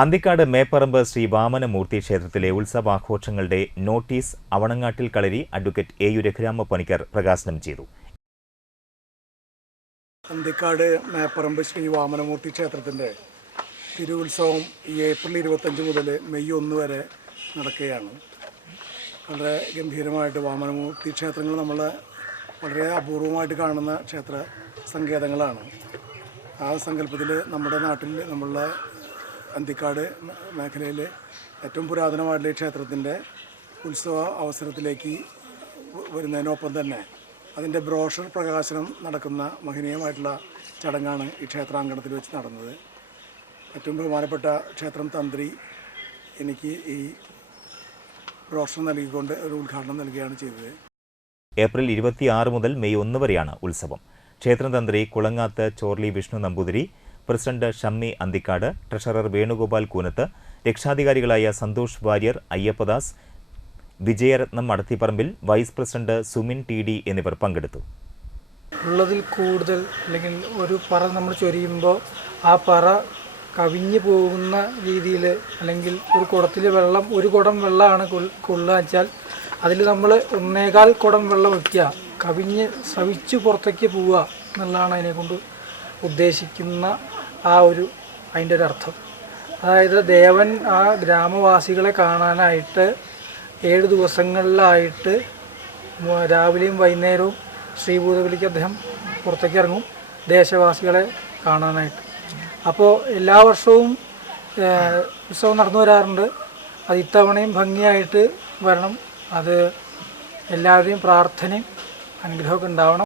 അന്തിക്കാട് മേപ്പറമ്പ് ശ്രീ വാമനമൂർത്തി ക്ഷേത്രത്തിലെ ഉത്സവാഘോഷങ്ങളുടെ notice Avanangattil Kalari advocate A U Raghurama Panicker പ്രകാശനം ചെയ്തു. അന്തിക്കാട് മേപ്പറമ്പ് ശ്രീ വാമനമൂർത്തി ക്ഷേത്രത്തിന്റെ തിരുവുത്സവം ഈ ഏപ്രിൽ ഇരുപത്തഞ്ച് മുതൽ മെയ് ഒന്ന് വരെ നടക്കുകയാണ്. വളരെ ഗംഭീരമായിട്ട് വാമനമൂർത്തി ക്ഷേത്രങ്ങൾ നമ്മൾ വളരെ അപൂർവമായിട്ട് കാണുന്ന ക്ഷേത്ര സങ്കേതങ്ങളാണ്. ആ സങ്കല്പത്തിൽ നമ്മുടെ നാട്ടിൽ നമ്മളുടെ അന്തിക്കാട് മേഖലയിലെ ഏറ്റവും പുരാതനമായിട്ടുള്ള ക്ഷേത്രത്തിന്റെ ഉത്സവ അവസരത്തിലേക്ക് വരുന്നതിനൊപ്പം തന്നെ അതിന്റെ ബ്രോഷർ പ്രകാശനം നടക്കുന്ന മഹനീയമായിട്ടുള്ള ചടങ്ങാണ് ഈ ക്ഷേത്രാങ്കണത്തിൽ വെച്ച് നടന്നത്. ഏറ്റവും ബഹുമാനപ്പെട്ട ക്ഷേത്രം തന്ത്രി എനിക്ക് ഈ ബ്രോഷർ നൽകിക്കൊണ്ട് ഒരു ഉദ്ഘാടനം നൽകുകയാണ് ചെയ്തത്. ഏപ്രിൽ ഇരുപത്തിയാറ് മുതൽ മെയ് ഒന്ന് വരെയാണ് ഉത്സവം. ക്ഷേത്രതന്ത്രി Kulangath ചോർലി Vishnu Namboothiri president Shammi Anthikad treasurer Venugopal Koonath രക്ഷാധികാരികളായ Santhosh Warrier Ayyappadas Vijayaratnam Madathiparambil vice president Sumin T D എന്നിവർ പങ്കെടുത്തു. ഉള്ളതിൽ കൂടുതൽ അല്ലെങ്കിൽ ഒരു പറ നമ്മൾ ചൊരിയുമ്പോൾ ആ പറ കവിഞ്ഞു പോകുന്ന രീതിയിൽ അല്ലെങ്കിൽ ഒരു കുടത്തിൽ വെള്ളം ഒരു കുടം വെള്ളമാണ് കൊള്ളുക വെച്ചാൽ അതിൽ നമ്മൾ ഒന്നേകാൽ കുടം വെള്ളം വയ്ക്കുക കവിഞ്ഞ് ശ്രവിച്ച് പുറത്തേക്ക് പോവുക എന്നുള്ളതാണ് അതിനെക്കൊണ്ട് ഉദ്ദേശിക്കുന്ന ആ ഒരു അതിന്റെ ഒരു അർത്ഥം. അതായത് ദേവൻ ആ ഗ്രാമവാസികളെ കാണാനായിട്ട് ഏഴ് ദിവസങ്ങളിലായിട്ട് രാവിലെയും വൈകുന്നേരവും ശ്രീഭൂതബലിക്ക് അദ്ദേഹം പുറത്തേക്ക് ഇറങ്ങും ദേശവാസികളെ കാണാനായിട്ട്. അപ്പോൾ എല്ലാ വർഷവും ഉത്സവം നടന്നു വരാറുണ്ട്. അത് ഇത്തവണയും ഭംഗിയായിട്ട് വരണം. അത് എല്ലാവരുടെയും പ്രാർത്ഥനയും അനുഗ്രഹമൊക്കെ ഉണ്ടാവണം.